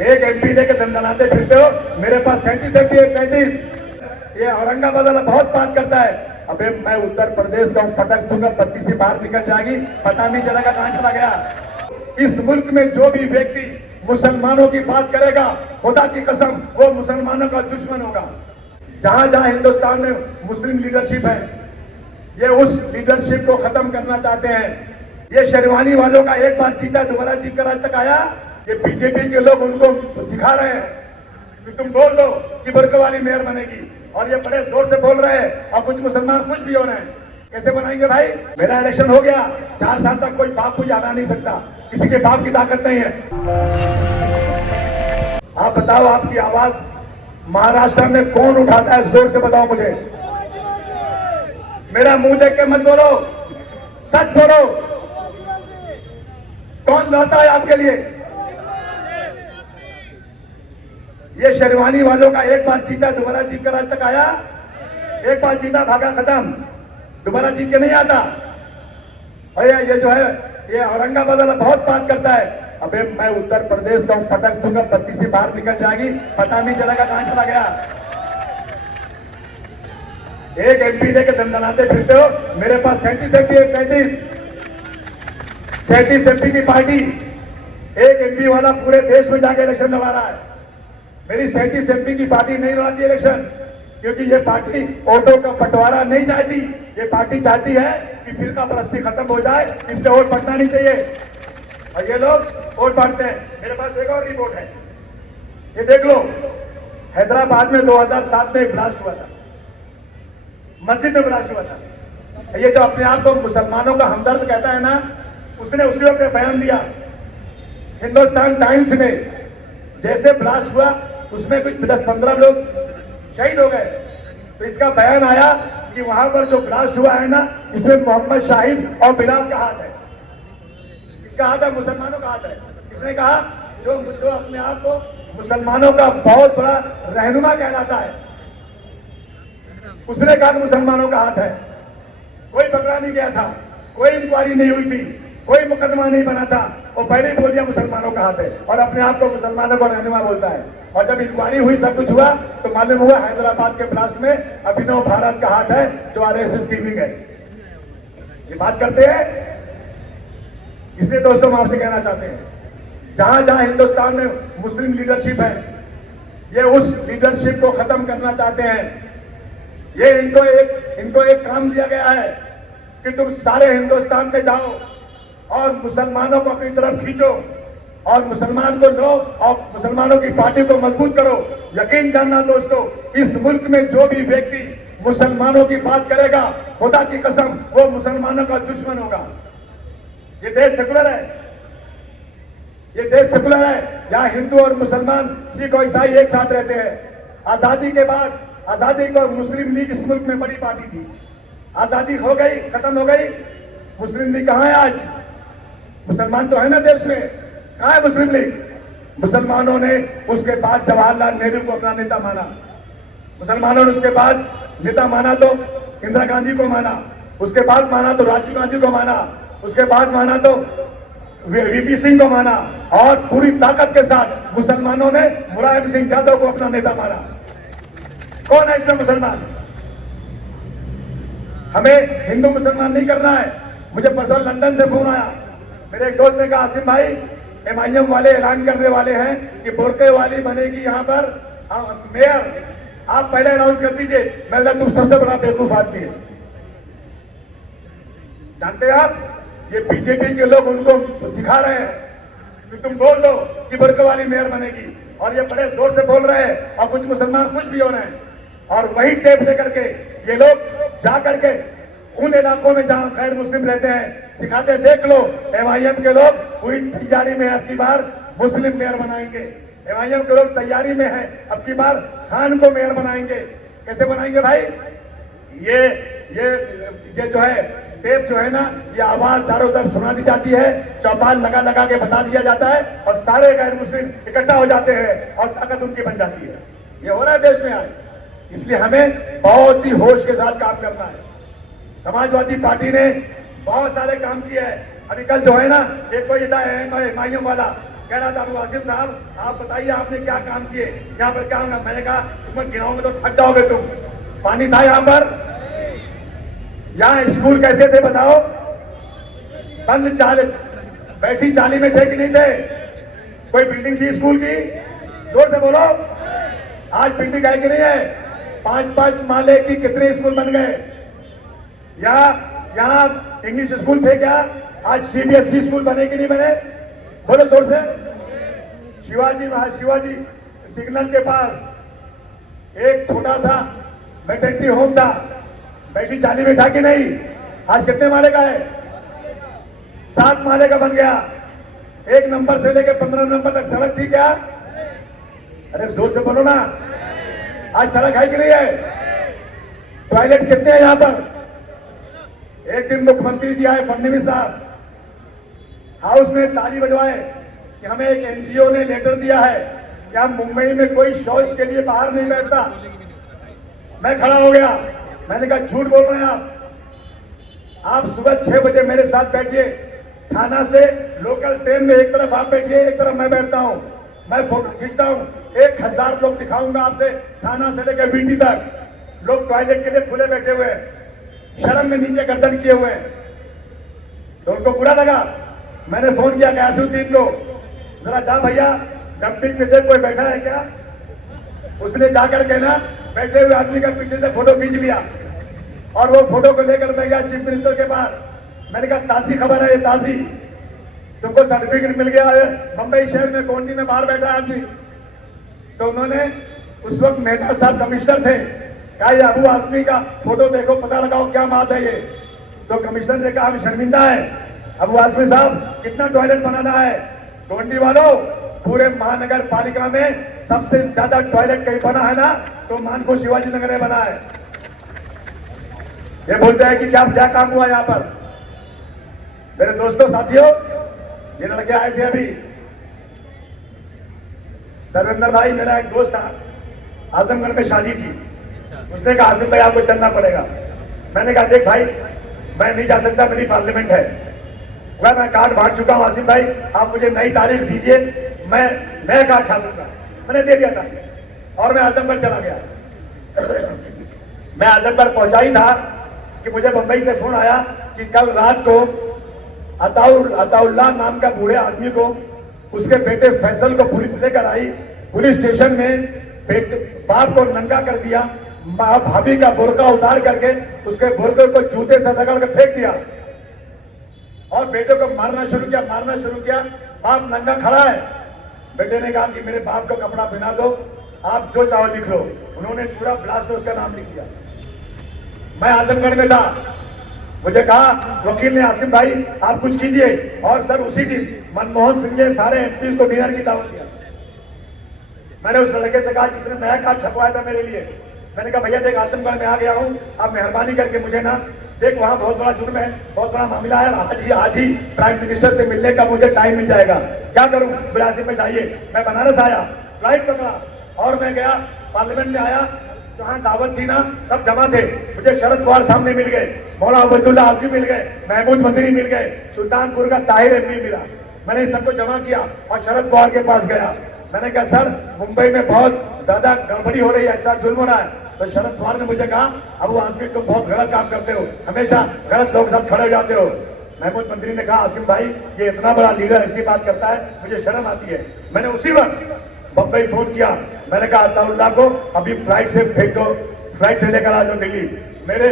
एक एमपी लेके दंदनाते फिरते हो, मेरे पास 37 एमपी है, 37। ये औरंगाबाद वाला बहुत बात करता है। अबे मैं उत्तर प्रदेश का हूं, पटक दूंगा, बत्ती से बाहर निकल जाएगी, पता नहीं चलेगा कहां चला गया। इस मुल्क में जो भी व्यक्ति मुसलमानों की बात करेगा, खुदा की कसम वो मुसलमानों का दुश्मन होगा। जहां जहां हिंदुस्तान में मुस्लिम लीडरशिप है, ये उस लीडरशिप को खत्म करना चाहते हैं। ये शेरवानी वालों का एक बार जीता दोबारा जीतकर आज तक आया। ये बीजेपी के लोग उनको सिखा रहे हैं कि तुम बोल दो कि बरकत वाली मेयर बनेगी, और ये बड़े जोर से बोल रहे हैं और कुछ मुसलमान खुश भी हो रहे हैं। कैसे बनाएंगे भाई? मेरा इलेक्शन हो गया, 4 साल तक कोई बाप मुझे हरा नहीं सकता, किसी के बाप की ताकत नहीं है। आप बताओ, आपकी आवाज महाराष्ट्र में कौन उठाता है? जोर से बताओ मुझे। मेरा मुंह देख के मत बोलो, सच बोलो। कौन लड़ता है आपके लिए? ये शेरवानी वालों का एक बार जीता दोबारा जीतकर आज तक आया। एक बार जीता भागा खत्म, दोबारा जीत के नहीं आता। भैया ये जो है, ये औरंगाबाद वाला बहुत बात करता है। अबे मैं उत्तर प्रदेश का हूं, पटक दूंगा, बत्ती से बाहर निकल जाएगी, पता नहीं चलेगा कहां चला गया। एक एमपी लेके दंदनाते फिरते हो, मेरे पास 37 एमपी है, 37 एमपी की पार्टी। एक एमपी वाला पूरे देश में जाके इलेक्शन लड़ा रहा है। मेरी 37 एमपी की पार्टी नहीं लड़ाती इलेक्शन, क्योंकि ये पार्टी वोटों का बंटवारा नहीं चाहती। ये पार्टी चाहती है कि फिरका परस्ती खत्म हो जाए, इसलिए वोट बांटना नहीं चाहिए, और ये लोग वोट बांटते हैं। मेरे पास एक और रिपोर्ट है, ये देख लो। हैदराबाद में 2007 में एक ब्लास्ट हुआ था, मस्जिद में ब्लास्ट हुआ था। ये जो अपने आप को मुसलमानों का हमदर्द कहता है ना, उसने उसी वक्त बयान दिया हिंदुस्तान टाइम्स में। जैसे ब्लास्ट हुआ उसमें कुछ 10-15 लोग शहीद हो गए, तो इसका बयान आया कि वहां पर जो ब्लास्ट हुआ है ना, इसमें मोहम्मद शाहिद और बिलाल का हाथ है। किसका हाथ है? मुसलमानों का हाथ है। किसने कहा? जो अपने आप को मुसलमानों का बहुत बड़ा रहनुमा कहलाता है, उसने कहा मुसलमानों का हाथ है। कोई पकड़ा नहीं गया था, कोई इंक्वायरी नहीं हुई थी, कोई मुकदमा नहीं बना था, वो पहले ही बोल दिया मुसलमानों का हाथ है, और अपने आप को मुसलमानों का रहनुमा बोलता है। और जब इंक्वायरी हुई, सब कुछ हुआ, तो मालूम हुआ हैदराबाद के ब्लास्ट में अभिनव भारत का हाथ है, जो आरएसएस की विंग है। ये बात करते हैं। इसलिए दोस्तों, हम आपसे कहना चाहते हैं, जहां जहां हिंदुस्तान में मुस्लिम लीडरशिप है, ये उस लीडरशिप को खत्म करना चाहते हैं। ये इनको एक काम दिया गया है कि तुम सारे हिंदुस्तान में जाओ और मुसलमानों को अपनी तरफ खींचो, और मुसलमान को लो, और मुसलमानों की पार्टी को मजबूत करो। यकीन जानना दोस्तों, इस मुल्क में जो भी व्यक्ति मुसलमानों की बात करेगा, खुदा की कसम वो मुसलमानों का दुश्मन होगा। ये देश सेकुलर है, ये देश सेकुलर है, यहाँ हिंदू और मुसलमान, सिख और ईसाई एक साथ रहते हैं। आजादी के बाद, आजादी को मुस्लिम लीग इस मुल्क में बड़ी पार्टी थी। आजादी हो गई, खत्म हो गई, मुस्लिम लीग कहां है आज? मुसलमान तो है ना देश में, कहां है मुस्लिम लीग? मुसलमानों ने उसके बाद जवाहरलाल नेहरू को अपना नेता माना, मुसलमानों ने उसके बाद नेता माना तो इंदिरा गांधी को माना, उसके बाद माना तो राजीव गांधी को माना, उसके बाद माना तो वीपी सिंह को माना, और पूरी ताकत के साथ मुसलमानों ने मुलायम सिंह यादव को अपना नेता माना। कौन है इसमें मुसलमान? हमें हिंदू मुसलमान नहीं करना है। मुझे पर्सनल लंदन से फोन आया, मेरे एक दोस्त ने कहा, आसिम भाई, एमआईएम वाले ऐलान करने वाले हैं कि बुर्के वाली बनेगी यहाँ पर मेयर, आप पहले अनाउंस कर दीजिए। मैं बोला, तुम सबसे बड़ा बेवकूफ आदमी है। जानते हैं आप, ये बीजेपी के लोग उनको सिखा रहे हैं कि तुम बोल दो कि बुर्के वाली मेयर बनेगी, और ये बड़े जोर से बोल रहे हैं, और कुछ मुसलमान खुश भी हो रहे हैं। और वही टेप लेकर के ये लोग जा करके उन इलाकों में जहां गैर मुस्लिम रहते हैं सिखाते, देख लो एमआईएम के लोग पूरी तैयारी में है, अब की बार मुस्लिम मेयर बनाएंगे। एमआईएम के लोग तैयारी में है, अब की बार खान को मेयर बनाएंगे। कैसे बनाएंगे भाई? ये जो है टेप जो है ना, ये आवाज चारों तरफ सुना दी जाती है, चौपाल लगा लगा के बता दिया जाता है, और सारे गैर मुस्लिम इकट्ठा हो जाते हैं और ताकत उनकी बन जाती है। ये हो रहा है देश में आज। इसलिए हमें बहुत ही होश के साथ काम करना है। समाजवादी पार्टी ने बहुत सारे काम किए हैं। अभी कल जो है ना, एक कोई था एमआईएम वाला, कह रहा था अबू आसिम साहब आप बताइए आपने क्या काम किए यहाँ पर, क्या होगा? मैंने कहा तुम्हें गिनाओगे तो थक जाओगे तुम। पानी था यहाँ पर? यहाँ स्कूल कैसे थे बताओ? बंद चाले, बैठी चाली में थे कि नहीं थे? कोई बिल्डिंग थी स्कूल की? जोर से बोलो। आज बिल्डिंग है कि नहीं है? 5-5 माले की कितने स्कूल बन गए? यहाँ इंग्लिश स्कूल थे क्या? आज सीबीएसई स्कूल बने कि नहीं बने? बोलो जोर से। शिवाजी सिग्नल के पास एक छोटा सा मैटरनिटी होम था, बैठी चाली में था कि नहीं? आज कितने माले का है? 7 माले का बन गया। 1 नंबर से लेकर 15 नंबर तक सड़क थी क्या? अरे जोर से बोलो ना। आज सड़क है कि नहीं है? टॉयलेट कितने हैं यहाँ पर? एक दिन मुख्यमंत्री जी आए फडणवीस साहब, हाउस में ताली बजवाए कि हमें एक एनजीओ ने लेटर दिया है कि हम मुंबई में कोई शौच के लिए बाहर नहीं बैठता। मैं खड़ा हो गया, मैंने कहा झूठ बोल रहे हैं आप सुबह 6 बजे मेरे साथ बैठिए, थाना से लोकल ट्रेन में एक तरफ आप बैठिए, एक तरफ मैं बैठता हूं, मैं फोटो खींचता हूं, 1000 लोग दिखाऊंगा आपसे, थाना से लेकर बीटी तक लोग टॉयलेट के लिए खुले बैठे हुए हैं, शर्म में नीचे गर्दन किए हुए हैं। तो उनको बुरा लगा। मैंने फोन किया गयासुद्दीन को, जरा जा भैया डंपिंग में देख कोई बैठा है क्या? उसने जाकर के ना बैठे हुए आदमी का पीछे से फोटो खींच लिया और वो फोटो को लेकर मैं गया चीफ मिनिस्टर के पास। मैंने कहा ताजी खबर है ये, ताजी, तुमको सर्टिफिकेट मिल गया है, मुंबई शहर में कोंडी में बाहर बैठा आदमी। तो उन्होंने, उस वक्त मेहता साहब कमिश्नर थे, कहा ये अबू आसमी का फोटो देखो, पता लगाओ क्या बात है ये। तो कमिश्नर ने कहा हम शर्मिंदा है, अबू आसमी साहब कितना टॉयलेट बनाना है? टोंडी वालों, पूरे महानगर पालिका में सबसे ज्यादा टॉयलेट कहीं बना है ना तो मानपुर शिवाजी नगर में बना है। ये बोलते हैं कि क्या काम हुआ यहाँ पर? मेरे दोस्तों साथियों, ये लड़के आए थे अभी, धर्मेंद्र भाई मेरा एक दोस्त था, आजमगढ़ में शादी थी, उसने कहा आसिम भाई आपको चलना पड़ेगा। मैंने कहा देख भाई मैं नहीं जा सकता, मेरी पार्लियामेंट है, मैं कार्ड बांट चुका हूं, आसिम भाई आप मुझे नई तारीख दीजिए, मैं नया कार्ड छापूंगा। मैंने दे दिया था और मैं आजमगढ़ चला गया। मैं आजमगढ़ पहुंचा ही था कि मुझे बंबई से फोन आया कि कल रात को अताउल्लाह नाम का बूढ़े आदमी को, उसके बेटे फैसल को पुलिस लेकर आई, पुलिस स्टेशन में बाप को नंगा कर दिया, भाभी का बुर्का उतार करके उसके बुर्के को जूते से रगड़ कर फेंक दिया और बेटे को मारना शुरू किया। बाप नंगा खड़ा है, बेटे ने कहा कि मेरे बाप का कपड़ा पहना दो, आप जो चाहो लिख लो। उन्होंने पूरा ब्लास्ट में उसका नाम लिख दिया। मैं आजमगढ़ में था, मुझे कहा वकील ने आसिम भाई आप कुछ कीजिए, और सर उसी दिन मनमोहन सिंह ने सारे एमपी को डिनर की दावत दिया। मैंने उस लड़के से कहा जिसने नया कार्ड छपवाया था मेरे लिए, मैंने कहा भैया देख आजमगढ़ में आ गया हूं, आप मेहरबानी करके मुझे ना देख, वहां बहुत बड़ा जुर्म है, बहुत बड़ा मामला है, आज ही प्राइम मिनिस्टर से मिलने का मुझे टाइम मिल जाएगा, क्या करूं? 82 में जाइए। मैं बनारस आया, फ्लाइट पकड़ा और मैं गया, पार्लियामेंट में आया, जहां दावत थी ना सब जमा थे। मुझे शरद पवार सामने मिल गए, मौलाना अब्दुल्ला आजमी मिल गए, महमूद मदनी मिल गए, सुल्तानपुर का ताहिर एमपी मिला। मैंने सबको जमा किया और शरद पवार के पास गया। मैंने कहा सर मुंबई में बहुत ज्यादा गड़बड़ी हो रही है, ऐसा जुल्म हो रहा है। तो शरद पवार ने मुझे कहा अबू आसिम तुम बहुत गलत काम करते हो, हमेशा गलत लोगों के साथ खड़े हो जाते हो। महमूद मंत्री ने कहा आसिम भाई ये इतना बड़ा लीडर ऐसी बात करता है, मुझे शर्म आती है। मैंने उसी वक्त बंबई फोन किया, मैंने कहा अताउल्लाह को अभी फ्लाइट से भेज दो, फ्लाइट से लेकर आ जाओ दिल्ली। मेरे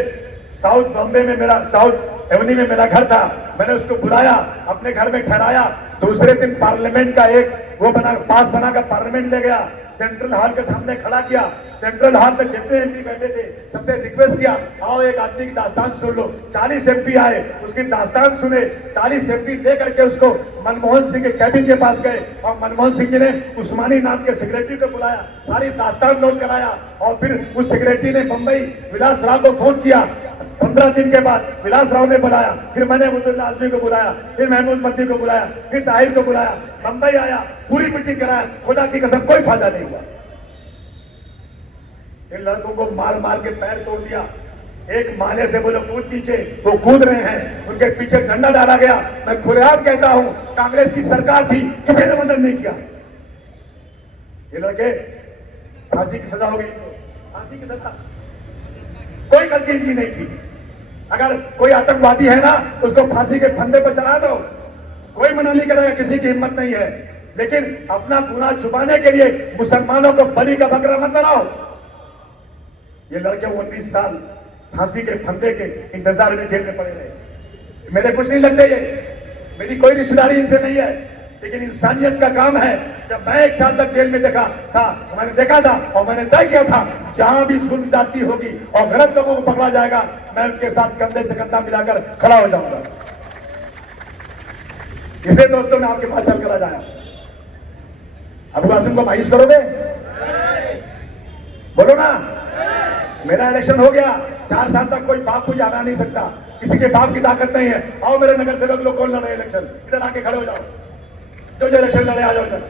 साउथ बॉम्बे में, मेरा साउथ एवेन्यू में मेरा घर था, मैंने उसको बुलाया, अपने घर में ठहराया। दूसरे दिन पार्लियामेंट का एक वो पास बनाकर पार्लियामेंट ले गया, सेंट्रल हॉल के सामने खड़ा किया। सेंट्रल हॉल में जितने एमपी बैठे थे सबसे रिक्वेस्ट किया आओ एक आदमी की दास्तान सुन लो। 40 एमपी आए, उसकी दास्तान सुने। 40 एमपी लेकर के उसको मनमोहन सिंह के कैबिन के पास गए और मनमोहन सिंह जी ने उस्मानी नाम के सेक्रेटरी को बुलाया, सारी दास्तान नोट कराया और फिर उस सेक्रेटरी ने मुंबई विलास राव को फोन किया। 15 दिन के बाद विलास राव ने बुलाया, फिर मैंने अब्दुल्ला आजमी को बुलाया, फिर महमूद मदनी को बुलाया, फिर ताहिर को बुलाया, मुंबई आया, पूरी मीटिंग कराया। खुदा की कसम कोई फायदा नहीं हुआ। इन लड़कों को मार मार के पैर तोड़ दिया, एक माले से वो लोग कूद पीछे वो कूद रहे हैं, उनके पीछे डंडा डाला गया। मैं खुलेआम कहता हूं, कांग्रेस की सरकार थी, किसी ने मदद नहीं किया। ये लड़के फांसी की सजा हो गई, फांसी की सजा, कोई गलती इनकी नहीं थी। अगर कोई आतंकवादी है ना, उसको फांसी के फंदे पर चढ़ा दो, कोई मना नहीं करेगा, किसी की हिम्मत नहीं है। लेकिन अपना गुनाह छुपाने के लिए मुसलमानों को बलि का बकरा मत बनाओ। ये लड़के 19 साल फांसी के फंदे के इंतजार में जेल में पड़े रहे। मेरे कुछ नहीं लगते, ये मेरी कोई रिश्तेदारी इनसे नहीं है, लेकिन इंसानियत का काम है। जब मैं 1 साल तक जेल में देखा था, मैंने देखा था और मैंने तय किया था, जहां भी जुल्म ज्यादती होगी और गलत लोगों को पकड़ा जाएगा, मैं उनके साथ कंधे से कंधा मिलाकर खड़ा हो जाऊंगा। इसे दोस्तों ने आपके पास चलकर आ जाया। अबू कासिम को मायूस करोगे? बोलो ना। मेरा इलेक्शन हो गया, 4 साल तक कोई बाप मुझे हरा नहीं सकता, किसी के बाप की ताकत नहीं है। आओ मेरे नगर सेवक लोग, कौन लड़े इलेक्शन, इधर आके खड़े हो जाओ, जो इलेक्शन लड़े आ जाओ इधर।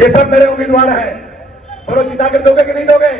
ये सब मेरे उम्मीदवार हैं, बोलो जिता कर दोगे कि नहीं दोगे?